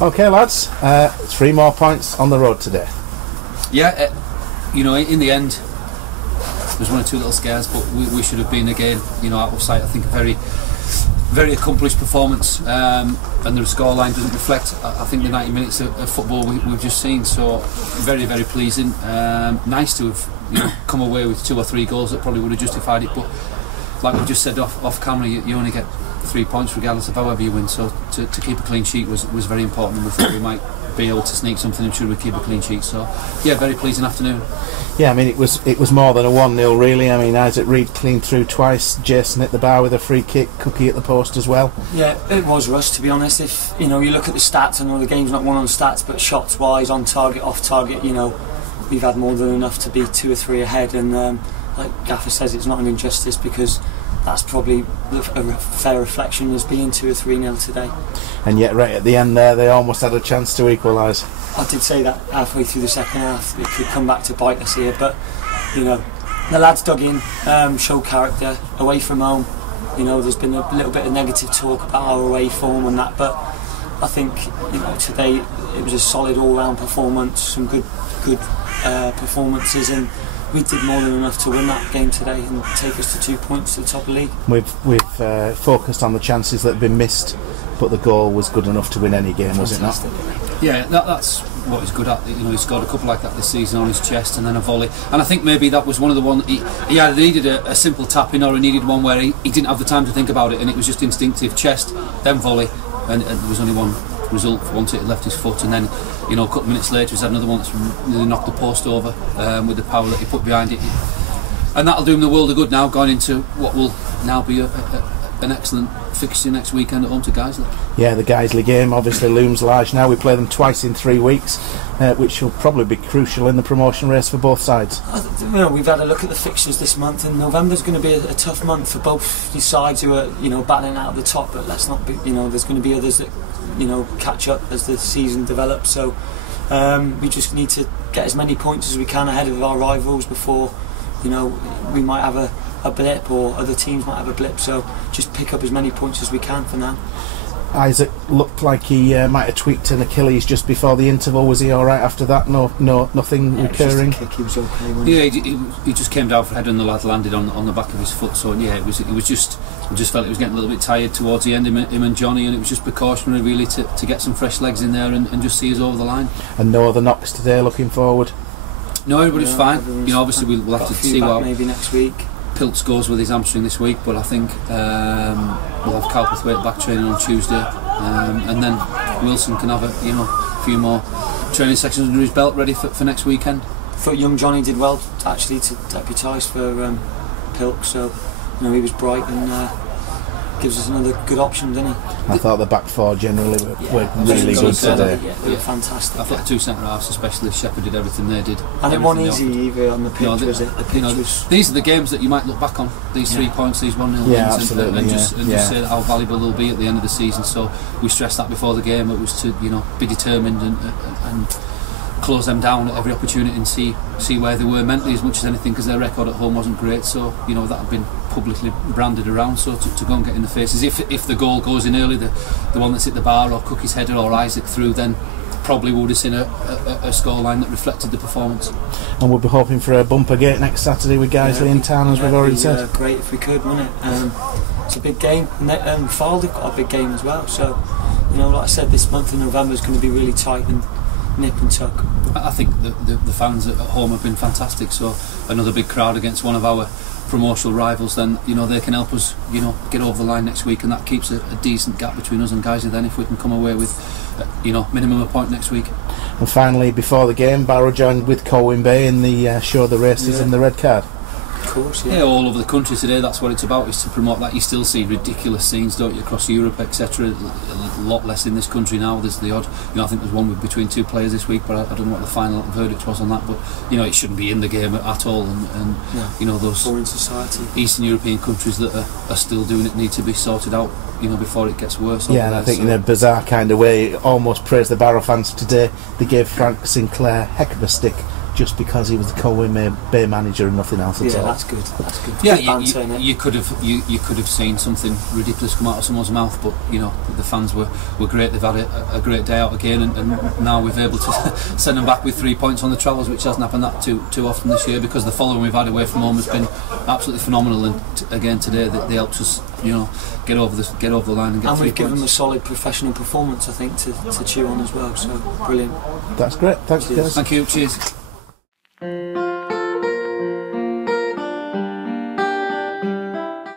Okay, lads, 3 more points on the road today. Yeah, you know, in the end, there's 1 or 2 little scares, but we should have been again, you know, out of sight. I think a very accomplished performance, and the scoreline doesn't reflect, I think, the 90 minutes of football we've just seen. So very, very pleasing. Nice to have, you know, come away with 2 or 3 goals that probably would have justified it. But like we just said off camera, you only get 3 points regardless of however you win. So to keep a clean sheet was very important, and we thought we might be able to sneak something in should we keep a clean sheet. So yeah, very pleasing afternoon. Yeah, I mean, it was more than a 1-0 really. I mean, Isaac Reed cleaned through twice, Jason hit the bar with a free kick, Cookie at the post as well. Yeah, it was Russ, to be honest. If you know, you look at the stats, I know the game's not won on stats, but shots wise, on target, off target, you know, we've had more than enough to be 2 or 3 ahead, and like Gaffer says, it's not an injustice, because that's probably a fair reflection as being 2 or 3-0 today. And yet right at the end there, they almost had a chance to equalise. I did say that halfway through the second half, it could come back to bite us here, but you know, the lads dug in, showed character, away from home. You know, there's been a little bit of negative talk about our away form and that, but I think, you know, today it was a solid all-round performance, some good performances, and we did more than enough to win that game today and take us to 2 points to the top of the league. We've focused on the chances that have been missed, but the goal was good enough to win any game, was it not? Yeah, that's what he's good at. You know, he's scored a couple like that this season on his chest, and then a volley. And I think maybe that was one of the ones he either needed a simple tap in, or he needed one where he didn't have the time to think about it, and it was just instinctive: chest, then volley, and there was only one result. Once it left his foot, and then, you know, a couple of minutes later he's had another one that's really knocked the post over with the power that he put behind it, and that'll do him the world of good now going into what will now be an excellent fixture next weekend at home to Guiseley. Yeah, the Guiseley game obviously looms large now. We play them twice in 3 weeks, which will probably be crucial in the promotion race for both sides. You know, we've had a look at the fixtures this month, and November's going to be a tough month for both these sides who are, you know, battling out of the top. But let's not be, you know, there's going to be others that, you know, catch up as the season develops. So we just need to get as many points as we can ahead of our rivals before, you know, we might have a blip, or other teams might have a blip. So just pick up as many points as we can for now. Isaac looked like he might have tweaked an Achilles just before the interval. Was he all right after that? Nothing recurring. Just a kick, he was okay. Yeah, he just came down for head, and the lad landed on the back of his foot. So yeah, it was just, we just felt he was getting a little bit tired towards the end, him and Johnny, and it was just precautionary really to get some fresh legs in there and just see us over the line. And no other knocks today. Looking forward. No, everybody's fine. You know, obviously we'll have to see what maybe next week. Pilts goes with his hamstring this week, but I think we'll have Calpithwaite back training on Tuesday, and then Wilson can have a few more training sections under his belt ready for next weekend. I thought young Johnny did well actually to deputise for Pilk, so you know, he was bright and gives us another good option, doesn't he? I thought the back 4 generally were really good today. Yeah, they were fantastic. I thought the 2 centre halves, especially Shepherd, did everything they did. And it wasn't easy either on the pitch, was it? These are the games that you might look back on, these 3 points, these 1-0 wins, and just say how valuable they'll be at the end of the season. So we stressed that before the game. It was to, you know, be determined and close them down at every opportunity and see where they were mentally as much as anything, because their record at home wasn't great. So, you know, that had been publicly branded around, so to go and get in the faces, if the goal goes in early, the one that's hit the bar, or Cookie's header, or Isaac through, then probably would have seen a scoreline that reflected the performance. And we'll be hoping for a bumper gate next Saturday with Guiseley in town, as we've already said. Great if we could, wouldn't it? It's a big game, and Fylde have got a big game as well, so, you know, like I said, this month in November is going to be really tight and nip and tuck. I think the fans at home have been fantastic, so another big crowd against one of our promotional rivals, then, you know, they can help us, you know, get over the line next week, and that keeps a decent gap between us and Guiseley then, if we can come away with you know, minimum a point next week. And finally, before the game, Barrow joined with Colwyn Bay in the show the races in the red card. Of course, yeah. All over the country today, that's what it's about, is to promote that. You still see ridiculous scenes, don't you, across Europe, etc. A lot less in this country now. There's the odd, you know, I think there's one between 2 players this week, but I don't know what the final verdict was on that, but, you know, it shouldn't be in the game at all, and you know, those foreign society Eastern European countries that are still doing it need to be sorted out, you know, before it gets worse. Yeah, and I think in a bizarre kind of way, almost praised the Barrow fans today. They gave Frank Sinclair heck of a stick just because he was the Colwyn Bay manager and nothing else at all. That's good. That's good. Yeah, Good banter, innit? you could have seen something ridiculous come out of someone's mouth, but you know the fans were great. They've had a great day out again, and now we've able to send them back with 3 points on the travels, which hasn't happened that too often this year, because the following we've had away from home has been absolutely phenomenal. And again today, they helped us, you know, get over the line and get 3 points. And we've given them a solid professional performance, I think, to cheer on as well. So brilliant. That's great. Thanks, guys. Thank you. Cheers.